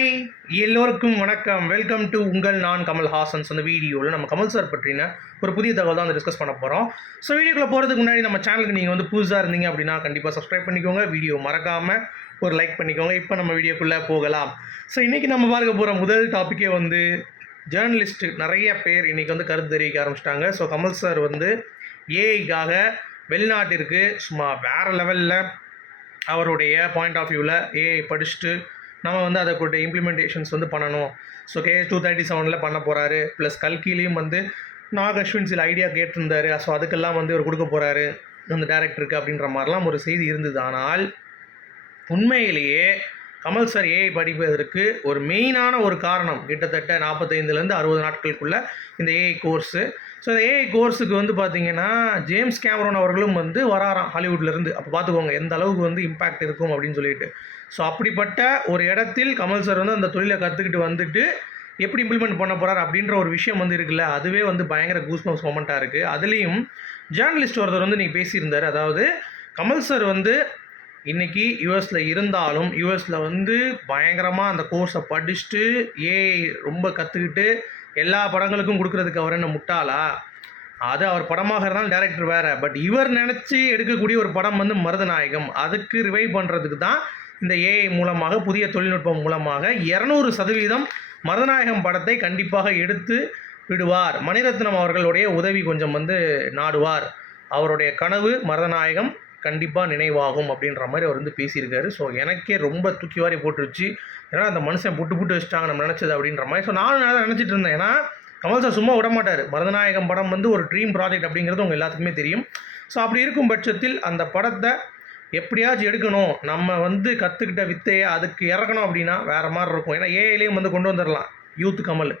Hi, எல்லோருக்கும் வணக்கம். Welcome to உங்கள் நான் கமல்ஹாசன்ஸ். அந்த வீடியோவில் நம்ம கமல் சார் பற்றின ஒரு புதிய தகவல் தான் டிஸ்கஸ் பண்ண போகிறோம். ஸோ வீடியோக்குள்ளே போகிறதுக்கு முன்னாடி நம்ம சேனலுக்கு நீங்கள் வந்து புதுசாக இருந்தீங்க அப்படின்னா கண்டிப்பாக சப்ஸ்கிரைப் பண்ணிக்கோங்க. வீடியோ மறக்காமல் ஒரு லைக் பண்ணிக்கோங்க. இப்போ நம்ம வீடியோக்குள்ளே போகலாம். ஸோ இன்றைக்கி நம்ம பார்க்க போகிற முதல் டாப்பிக்கே வந்து ஜேர்னலிஸ்ட் நிறைய பேர் இன்றைக்கி வந்து கருத்து தெரிவிக்க ஆரம்பிச்சிட்டாங்க. ஸோ கமல் சார் வந்து ஏஐக்காக வெளிநாட்டிற்கு சும்மா வேறு லெவலில் அவருடைய பாயிண்ட் ஆஃப் வியூவில் ஏஐ படிச்சுட்டு நம்ம வந்து அதை கூட இம்ப்ளிமெண்டேஷன்ஸ் வந்து பண்ணணும். ஸோ KS 237 பண்ண போகிறாரு. ப்ளஸ் கல்கிலையும் வந்து நாக் அஸ்வின் சில ஐடியா கேட்டிருந்தார். ஸோ அதுக்கெல்லாம் வந்து இவர் கொடுக்க போகிறாரு அந்த டேரக்டருக்கு அப்படின்ற மாதிரிலாம் ஒரு செய்தி இருந்தது. ஆனால் உண்மையிலேயே கமல் சார் ஏஐ படிப்பதற்கு ஒரு மெயினான ஒரு காரணம் கிட்டத்தட்ட 45லேருந்து 60 நாட்களுக்குள்ளே இந்த ஏஐ கோர்ஸு. ஸோ இந்த ஏஐ கோர்ஸுக்கு வந்து பார்த்திங்கன்னா ஜேம்ஸ் கேமரோன் அவர்களும் வந்து வராராம் ஹாலிவுட்லேருந்து. அப்போ பார்த்துக்கோங்க எந்த அளவுக்கு வந்து இம்பேக்ட் இருக்கும் அப்படின்னு சொல்லிட்டு. ஸோ அப்படிப்பட்ட ஒரு இடத்தில் கமல் சார் வந்து அந்த தொழிலை கற்றுக்கிட்டு வந்துட்டு எப்படி இம்ப்ளிமெண்ட் பண்ண போகிறார் அப்படின்ற ஒரு விஷயம் வந்து இருக்குல்ல, அதுவே வந்து பயங்கர கூஸ்பம்ஸ் மொமெண்ட்டாக இருக்குது. அதுலேயும் ஜேர்னலிஸ்ட் ஒருத்தர் வந்து இன்றைக்கி பேசியிருந்தார். அதாவது கமல் சார் வந்து இன்றைக்கி யூஎஸில் இருந்தாலும் யூஎஸில் வந்து பயங்கரமாக அந்த கோர்ஸை படிச்சுட்டு ஏஐ ரொம்ப கற்றுக்கிட்டு எல்லா படங்களுக்கும் கொடுக்குறதுக்கு அவர் என்ன முட்டாளா? அது அவர் படமாக இருந்தாலும் டேரக்டர் வேறு. பட் இவர் நினச்சி எடுக்கக்கூடிய ஒரு படம் வந்து மருதநாயகம். அதுக்கு ரிவைவ் பண்ணுறதுக்கு தான் இந்த ஏஐ மூலமாக புதிய தொழில்நுட்பம் மூலமாக 200% மருதநாயகம் படத்தை கண்டிப்பாக எடுத்து விடுவார். மணிரத்னம் அவர்களுடைய உதவி கொஞ்சம் வந்து நாடுவார். அவருடைய கனவு மருதநாயகம் கண்டிப்பாக நினைவாகும் அப்படின்ற மாதிரி அவர் வந்து பேசியிருக்காரு. ஸோ எனக்கே ரொம்ப தூக்கி வாரி போட்டுருச்சு. ஏன்னா அந்த மனுஷன் புட்டு வச்சுட்டாங்க நம்ம நினச்சது அப்படின்ற மாதிரி. ஸோ நானும் நான் நினச்சிட்டு இருந்தேன். ஏன்னா கமல் சார் சும்மா விட மாட்டார். மருதநாயகம் படம் வந்து ஒரு ட்ரீம் ப்ராஜெக்ட் அப்படிங்கிறது உங்கள் எல்லாத்துக்குமே தெரியும். ஸோ அப்படி இருக்கும் பட்சத்தில் அந்த படத்தை எப்படியாச்சும் எடுக்கணும், நம்ம வந்து கற்றுக்கிட்ட வித்தையை அதுக்கு இறக்கணும் அப்படின்னா வேறு மாதிரி இருக்கும். ஏன்னா ஏஐலேயும் வந்து கொண்டு வந்துடலாம் யூத் கமல்.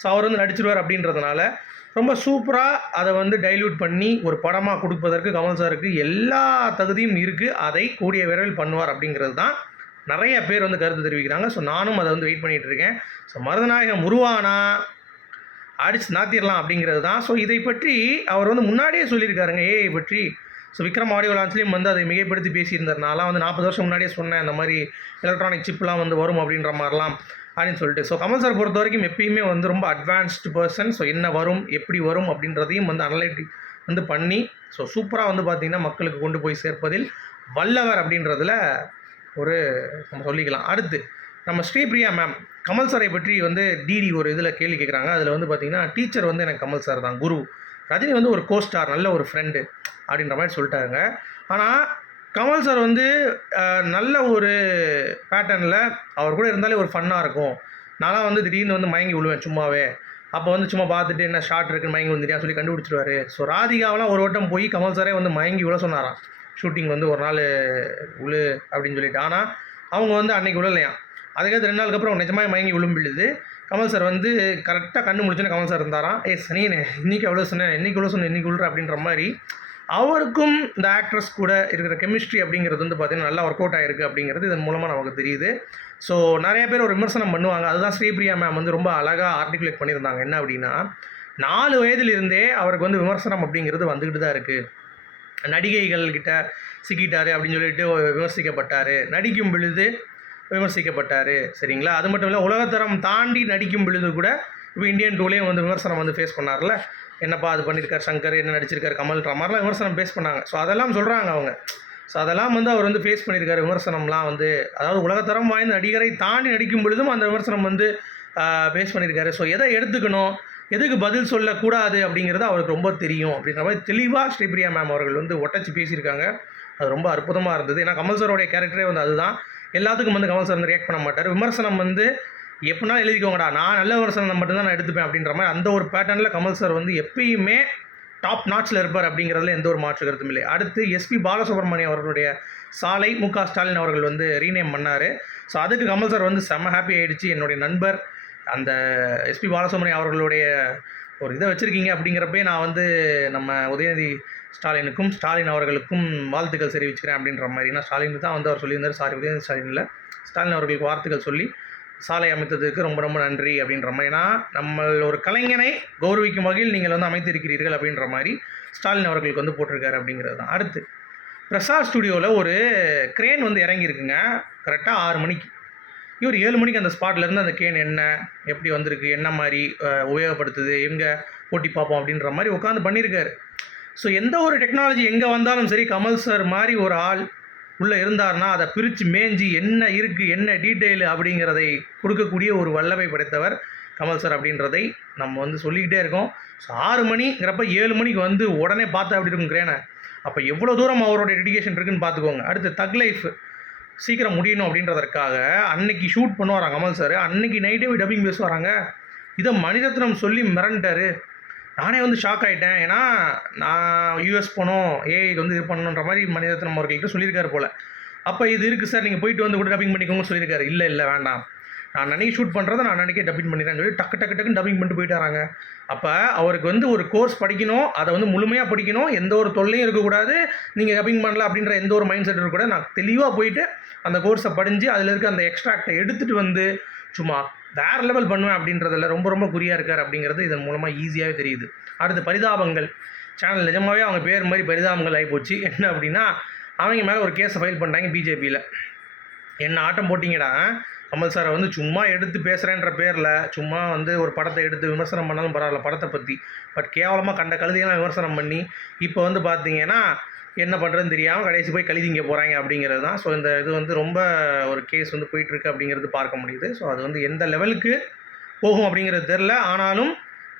ஸோ அவர் வந்து நடிச்சிருவார் அப்படின்றதுனால ரொம்ப சூப்பராக அதை வந்து டைல்யூட் பண்ணி ஒரு படமாக கொடுப்பதற்கு கமல் சாருக்கு எல்லா தகுதியும் இருக்குது. அதை கூடிய விரைவில் பண்ணுவார் அப்படிங்கிறது தான் நிறைய பேர் வந்து கருத்து தெரிவிக்கிறாங்க. ஸோ நானும் அதை வந்து வெயிட் பண்ணிகிட்டு இருக்கேன். ஸோ மருதநாயகம் உருவானா அடிச்சு நாத்திரலாம் அப்படிங்கிறது தான். ஸோ இதை பற்றி அவர் வந்து முன்னாடியே சொல்லியிருக்காருங்க ஏஐ பற்றி. ஸோ விக்ரம் ஆடியோ லான்ச்லேயும் வந்து அதை மிகைப்படுத்தி பேசியிருந்தார். நான்லாம் வந்து 40 வருஷம் முன்னாடியே சொன்னேன் அந்த மாதிரி எலக்ட்ரானிக் சிப்லாம் வந்து வரும் அப்படின்ற மாதிரிலாம் அப்படின்னு சொல்லிட்டு. ஸோ கமல் சார் பொறுத்த வரைக்கும் எப்பயுமே வந்து ரொம்ப அட்வான்ஸ்டு பர்சன். ஸோ என்ன வரும் எப்படி வரும் அப்படின்றதையும் வந்து அனலைட்டிக் வந்து பண்ணி ஸோ சூப்பராக வந்து பார்த்திங்கன்னா மக்களுக்கு கொண்டு போய் சேர்ப்பதில் வல்லவர் அப்படின்றதில் ஒரு நம்ம சொல்லிக்கலாம். அடுத்து நம்ம ஸ்ரீபிரியா மேம் கமல் சாரை பற்றி வந்து டிடி ஒரு இதில் கேள்வி கேட்குறாங்க. அதில் வந்து பார்த்திங்கன்னா டீச்சர் வந்து எனக்கு கமல் சார் தான் குரு, ரஜினி வந்து ஒரு கோஸ்டார் நல்ல ஒரு ஃப்ரெண்டு அப்படின்ற மாதிரி சொல்லிட்டாங்க. ஆனால் கமல் சார் வந்து நல்ல ஒரு பேட்டர்னில் அவர் கூட இருந்தாலே ஒரு ஃபன்னாக இருக்கும். நான்லாம் வந்து திடீர்னு வந்து மயங்கி விழுவேன் சும்மாவே. அப்போ வந்து சும்மா பார்த்துட்டு என்ன ஷார்ட் இருக்குன்னு மயங்கி விழுந்துட்டியா சொல்லி கண்டுபிடிச்சிருவாரு. ஸோ ராதிகாவெலாம் ஒரு வட்டம் போய் கமல் சாரே வந்து மயங்கி விழ சொன்னாராம். ஷூட்டிங் வந்து ஒரு நாள் விழு அப்படின்னு சொல்லிட்டு. ஆனால் அவங்க வந்து அன்றைக்கி விழலையாம். அதுக்கடுத்து 2 நாளுக்கு அப்புறம் நிஜமாக மயங்கி விழும்பிடுது. கமல் சார் வந்து கரெக்டாக கண்ணு முடிச்சுன்னு கமல் சார் இருந்தாராம். சனியனே இன்றைக்கி எவ்வளோ சொன்னேன், இன்றைக்கி எவ்வளோ சொன்னேன், இன்றைக்கி விழுற அப்படின்ற மாதிரி அவருக்கும் இந்த ஆக்ட்ரஸ் கூட இருக்கிற கெமிஸ்ட்ரி அப்படிங்கிறது வந்து பார்த்திங்கன்னா நல்லா ஒர்க் அவுட் ஆகிருக்கு அப்படிங்கிறது இதன் மூலமாக நமக்கு தெரியுது. ஸோ நிறைய பேர் ஒரு விமர்சனம் பண்ணுவாங்க. அதுதான் ஸ்ரீபிரியா மேம் வந்து ரொம்ப அழகாக ஆர்டிகுலேட் பண்ணியிருந்தாங்க. என்ன அப்படின்னா 4 வயதிலிருந்தே அவருக்கு வந்து விமர்சனம் அப்படிங்கிறது வந்துக்கிட்டு தான் இருக்குது. நடிகைகள்கிட்ட சிக்கிட்டார் அப்படின்னு சொல்லிட்டு விமர்சிக்கப்பட்டார். நடிக்கும் பொழுது விமர்சிக்கப்பட்டார். சரிங்களா? அது மட்டும் இல்லை, உலகத்தரம் தாண்டி நடிக்கும் பொழுது கூட இப்போ இந்தியன் 2லேயும் வந்து விமர்சனம் வந்து ஃபேஸ் பண்ணார்ல. என்னப்பா அது பண்ணியிருக்கார் சங்கர், என்ன நடிச்சிருக்கார் கமல்ன்ற மாதிரிலாம் விமர்சனம் ஃபேஸ் பண்ணாங்க. ஸோ அதெல்லாம் சொல்கிறாங்க அவங்க. ஸோ அதெல்லாம் வந்து அவர் வந்து ஃபேஸ் பண்ணியிருக்காரு விமர்சனம்லாம் வந்து. அதாவது உலகத்தரம் வாய்ந்த நடிகரை தாண்டி நடிக்கும் பொழுதும் அந்த விமர்சனம் வந்து ஃபேஸ் பண்ணியிருக்காரு. ஸோ எதை எடுத்துக்கணும், எதுக்கு பதில் சொல்லக்கூடாது அப்படிங்கிறது அவருக்கு ரொம்ப தெரியும் அப்படின்ற மாதிரி தெளிவாக ஸ்ரீபிரியா மேம் அவர்கள் வந்து ஒட்டச்சி பேசியிருக்காங்க. அது ரொம்ப அற்புதமாக இருந்தது. ஏன்னா கமல் சாரோடைய கேரக்டரே வந்து அதுதான். எல்லாத்துக்கும் வந்து கமல் சார் வந்து ரியாக்ட் பண்ண மாட்டார். விமர்சனம் வந்து எப்படினா எழுதிக்கோங்கடா, நான் நல்ல விமர்சனம் மட்டும்தான் நான் எடுத்துப்பேன் அப்படின்ற மாதிரி அந்த ஒரு பேட்டர்னில் கமல் சார் வந்து எப்பயுமே டாப் நாட்சில் இருப்பார் அப்படிங்கிறதுல எந்த ஒரு மாற்று கருத்தும் இல்லை. அடுத்து எஸ்பி பாலசுப்ரமணியம் அவர்களுடைய சாலை மு.க. ஸ்டாலின் அவர்கள் வந்து ரீநேம் பண்ணார். ஸோ அதுக்கு கமல் சார் வந்து செம்ம ஹாப்பி ஆகிடுச்சு. என்னுடைய நண்பர் அந்த எஸ்பி பாலசுப்ரமணியம் அவர்களுடைய ஒரு இதை வச்சுருக்கீங்க அப்படிங்கிறப்பே நான் வந்து நம்ம உதயநிதி ஸ்டாலினுக்கும் ஸ்டாலின் அவர்களுக்கும் வாழ்த்துக்கள் தெரிவிச்சுக்கிறேன் அப்படின்ற மாதிரி. ஏன்னா ஸ்டாலின் தான் வந்து அவர் சொல்லியிருந்தார். சாரி, உதயநிதி ஸ்டாலினில் ஸ்டாலின் அவர்களுக்கு வாழ்த்துக்கள் சொல்லி சாலை அமைத்ததுக்கு ரொம்ப ரொம்ப நன்றி அப்படின்ற மாதிரி. ஏன்னா நம்ம ஒரு கலைஞனை கௌரவிக்கும் வகையில் நீங்கள் வந்து அமைத்திருக்கிறீர்கள் அப்படின்ற மாதிரி ஸ்டாலின் அவர்களுக்கு வந்து போட்டிருக்காரு அப்படிங்கிறது தான். அடுத்து பிரசாத் ஸ்டுடியோவில் ஒரு க்ரேன் வந்து இறங்கியிருக்குங்க கரெக்டாக 6 மணிக்கு. இவர் 7 மணிக்கு அந்த ஸ்பாட்லேருந்து அந்த கேன் என்ன, எப்படி வந்திருக்கு, என்ன மாதிரி உபயோகப்படுத்துது, எங்கே ஓட்டி பார்ப்போம் அப்படின்ற மாதிரி உட்காந்து பண்ணியிருக்காரு. ஸோ எந்த ஒரு டெக்னாலஜி எங்கே வந்தாலும் சரி, கமல் சார் மாதிரி ஒரு ஆள் உள்ளே இருந்தார்னா அதை பிரித்து மேஞ்சி என்ன இருக்குது, என்ன டீட்டெயிலு அப்படிங்கிறதை கொடுக்கக்கூடிய ஒரு வல்லமை படைத்தவர் கமல் சார் அப்படின்றதை நம்ம வந்து சொல்லிக்கிட்டே இருக்கோம். ஸோ 6 மணிங்கிறப்ப 7 மணிக்கு வந்து உடனே பார்த்தா அப்படி இருக்கும் கிரேனை. அப்போ எவ்வளோ தூரம் அவரோட டெடிகேஷன் இருக்குதுன்னு பார்த்துக்கோங்க. அடுத்து தக் லைஃப் சீக்கிரம் முடியணும் அப்படின்றதற்காக அன்னைக்கு ஷூட் பண்ணுவாராங்க கமல் சார். அன்னைக்கு நைட்டே போய் டப்பிங் பேசுவாராங்க. இதை மணிரத்னம் சொல்லி மிரண்டார். நானே வந்து ஷாக் ஆகிட்டேன். ஏன்னா நான் யூஎஸ் போனோம், ஏஐக்கு வந்து இது பண்ணணுன்ற மாதிரி மணிரத்னம் அவர்கள்ட்ட சொல்லியிருக்காரு போல். அப்போ இது இருக்குது சார், நீங்கள் போயிட்டு வந்து கூட டப்பிங் பண்ணிக்கோங்கன்னு சொல்லியிருக்காரு. இல்லை வேண்டாம், நான் அன்றைக்கி ஷூட் பண்ணுறதை நான் அன்றைக்கே டப்பிங் பண்ணிடுறேன்னு சொல்லி டக்குன்னு டப்பிங் பண்ணிட்டு போயிட்டாராங்க. அப்போ அவருக்கு வந்து ஒரு கோர்ஸ் படிக்கணும், அதை வந்து முழுமையாக படிக்கணும், எந்த ஒரு தொல்லையும் இருக்கக்கூடாது, நீங்கள் டப்பிங் பண்ணல அப்படின்ற எந்த ஒரு மைண்ட் செட் இருக்கக்கூடாது. நான் தெளிவாக போயிட்டு அந்த கோர்ஸை படிஞ்சு அதில் இருக்க அந்த எக்ஸ்ட்ராக்டை எடுத்துகிட்டு வந்து சும்மா வேறு லெவல் பண்ணுவேன் அப்படின்றதில் ரொம்ப குறியாக இருக்கார் அப்படிங்கிறது இதன் மூலமாக ஈஸியாகவே தெரியுது. அடுத்து பரிதாபங்கள் சேனல் நிஜமாகவே அவங்க பேர் மாதிரி பரிதாபங்கள் ஆகிப்போச்சு. என்ன அப்படின்னா, அவங்க மேலே ஒரு கேஸை ஃபைல் பண்ணிட்டாங்க பிஜேபியில். என்ன ஆட்டம் போட்டிங்கடா, கமல் சாரை வந்து சும்மா எடுத்து பேசுகிறேன்ற பேரில் சும்மா வந்து ஒரு படத்தை எடுத்து விமர்சனம் பண்ணாலும் பரவாயில்ல படத்தை பற்றி, பட் கேவலமாக கண்ட கழுதியெல்லாம் விமர்சனம் பண்ணி இப்போ வந்து பார்த்தீங்கன்னா என்ன பண்ணுறதுன்னு தெரியாமல் கடைசி போய் கழுதிங்க போகிறாங்க அப்படிங்கிறது தான். ஸோ இந்த இது வந்து ரொம்ப ஒரு கேஸ் வந்து போயிட்டுருக்கு அப்படிங்கிறது பார்க்க முடியுது. ஸோ அது வந்து எந்த லெவலுக்கு போகும் அப்படிங்கிறது தெரில. ஆனாலும்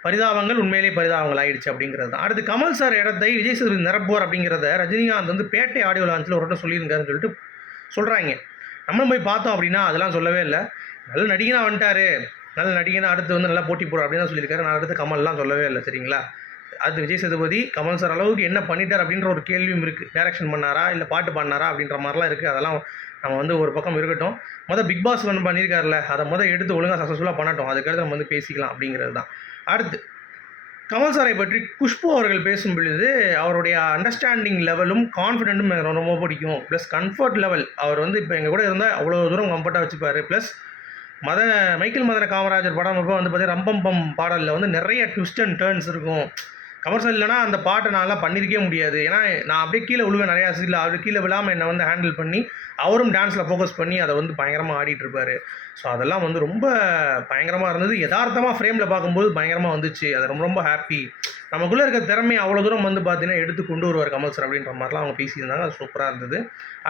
பரிதாபங்கள் உண்மையிலே பரிதாபங்கள் ஆகிடுச்சு அப்படிங்கிறது தான். அடுத்து கமல் சார் இடத்தை விஜய் சேதுபதி நிரப்புவார் அப்படிங்கிறத ரஜினிகாந்த் வந்து பேட்டை ஆடியோ லான்ச்சில் ஒரு வட்டம் சொல்லியிருக்காருன்னு சொல்லிட்டு சொல்கிறாங்க. நம்ம போய் பார்த்தோம் அப்படின்னா அதெல்லாம் சொல்லவே இல்லை. நல்ல நடிகனாக வந்துட்டார், நல்ல நடிகனாக அடுத்து வந்து நல்லா போட்டி போடுற அப்படின்னு தான் சொல்லியிருக்காரு. நான் அடுத்து கமல்லாம் சொல்லவே இல்லை. சரிங்களா? அது விஜய் சேதுபதி கமல் சார் அளவுக்கு என்ன பண்ணிட்டார் அப்படின்ற ஒரு கேள்வியும் இருக்குது. டைரக்ஷன் பண்ணாரா இல்லை பாட்டு பண்ணாரா அப்படின்ற மாதிரிலாம் இருக்குது. அதெல்லாம் நம்ம வந்து ஒரு பக்கம் இருக்கட்டும். பிக் பாஸ் ஒன்று பண்ணியிருக்காருல, அதை எடுத்து ஒழுங்காக சக்ஸஸ்ஃபுல்லாக பண்ணட்டும், அதுக்கடுத்து நம்ம வந்து பேசிக்கலாம் அப்படிங்கிறது தான். அடுத்து கமல் சாரை பற்றி குஷ்பு அவர்கள் பேசும் பொழுது அவருடைய அண்டர்ஸ்டாண்டிங் லெவலும் கான்ஃபிடென்ட்டும் எனக்கு ரொம்ப பிடிக்கும். ப்ளஸ் கம்ஃபர்ட் லெவல், அவர் வந்து இப்போ எங்கள் கூட இருந்தால் அவ்வளோ தூரம் கம்ஃபர்ட்டாக வச்சுப்பார். ப்ளஸ் மைக்கேல் மதன காமராஜர் படம் இப்போ வந்து பார்த்தீங்கன்னா ரம்பம்பம் பாடலில் வந்து நிறைய ட்விஸ்ட் அண்ட் டேர்ன்ஸ் இருக்கும். கமர்ஷியல் இல்லைனா அந்த பாட்டை நான்லாம் பண்ணியிருக்கவே முடியாது. ஏன்னா நான் அப்படியே கீழே விழுவேன் நிறையா சீட்டில். அவர் கீழே விழாமல் என்னை வந்து ஹேண்டில் பண்ணி அவரும் டான்ஸில் ஃபோக்கஸ் பண்ணி அதை வந்து பயங்கரமாக ஆடிட்டுருப்பார். ஸோ அதெல்லாம் வந்து ரொம்ப பயங்கரமாக இருந்தது. யதார்த்தமாக ஃப்ரேமில் பார்க்கும்போது பயங்கரமாக வந்துச்சு. அது ரொம்ப ஹாப்பி. நமக்குள்ளே இருக்க திறமையை அவ்வளோ தூரம் வந்து பார்த்தீங்கன்னா எடுத்து கொண்டு வருவார் கமல் சார் அப்படின்ற மாதிரிலாம் அவங்க பேசியிருந்தாங்க. அது சூப்பராக இருந்தது.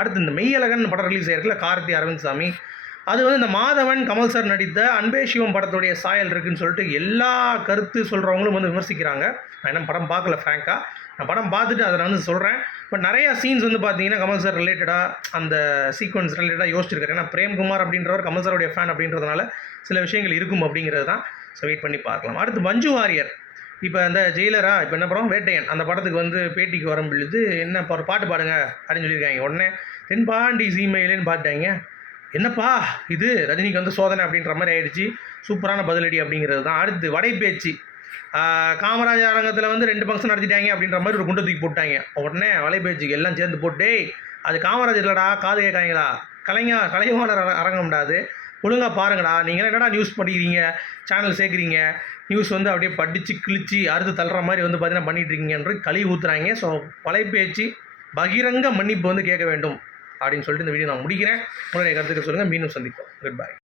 அடுத்து இந்த மெய்யழகன் படம் ரிலீஸ் ஆகிருக்குல்ல, கார்த்தி அரவிந்த் சாமி, அது வந்து இந்த மாதவன் கமல் சார் நடித்த அன்பே சிவம் படத்துடைய சாயல் இருக்குதுன்னு சொல்லிட்டு எல்லா கருத்து சொல்கிறவங்களும் வந்து விமர்சிக்கிறாங்க. நான் என்ன படம் பார்க்கல ஃப்ராங்காக, நான் படம் பார்த்துட்டு அதை நான் வந்து சொல்கிறேன். பட் நிறையா சீன்ஸ் வந்து பார்த்தீங்கன்னா கமல் சார் ரிலேட்டடாக அந்த சீக்வன்ஸ் ரிலேட்டடாக யோசிச்சிருக்காரு. ஏன்னா பிரேம்குமார் அப்படின்றவர் கமல் சாருடைய ஃபேன் அப்படின்றதுனால சில விஷயங்கள் இருக்கும் அப்படிங்கிறது தான். ஸோ வெயிட் பண்ணி பார்க்கலாம். அடுத்து மஞ்சு வாரியர் இப்போ அந்த ஜெயிலரா இப்போ என்ன படம் வேட்டையன், அந்த படத்துக்கு வந்து பேட்டிக்கு வரும் பொழுது என்ன ஒரு பாட்டு பாடுங்க அப்படின்னு சொல்லியிருக்காங்க. உடனே தென்பாண்டி சீமையிலேன்னு பாட்டாங்க. என்னப்பா இது ரஜினிக்கு வந்து சோதனை அப்படின்ற மாதிரி ஆயிடுச்சு. சூப்பரான பதிலடி அப்படிங்கிறது தான். அடுத்து வடைப்பேச்சு, காமராஜர் அரங்கத்தில் வந்து 2 ஃபங்க்ஷன் நடத்திட்டாங்க அப்படின்ற மாதிரி ஒரு குண்டை தூக்கி போட்டாங்க. உடனே வலைப்பேச்சுக்கு எல்லாம் சேர்ந்து போட்டு, அது காமராஜர் இல்லைடா, காது கேட்காங்களா, கலைவாணர் அரங்கம்டாது, ஒழுங்காக பாருங்கடா, நீங்களாம் என்னடா நியூஸ் பண்ணிக்கிறீங்க, சேனல் சேர்க்குறீங்க, நியூஸ் வந்து அப்படியே படித்து கிழிச்சு அறுத்து தள்ளுற மாதிரி வந்து பார்த்தீங்கன்னா பண்ணிகிட்ருக்கீங்கன்ற கழுவி ஊற்றுறாங்க. ஸோ வலைப்பேச்சு பகிரங்க மன்னிப்பு வந்து கேட்க வேண்டும் அப்படின்னு சொல்லிட்டு இந்த வீடியோ நான் முடிக்கிறேன். உங்களுடைய கருத்துக்கள் சொல்லுங்கள். மீண்டும் சந்திப்போம். Good bye.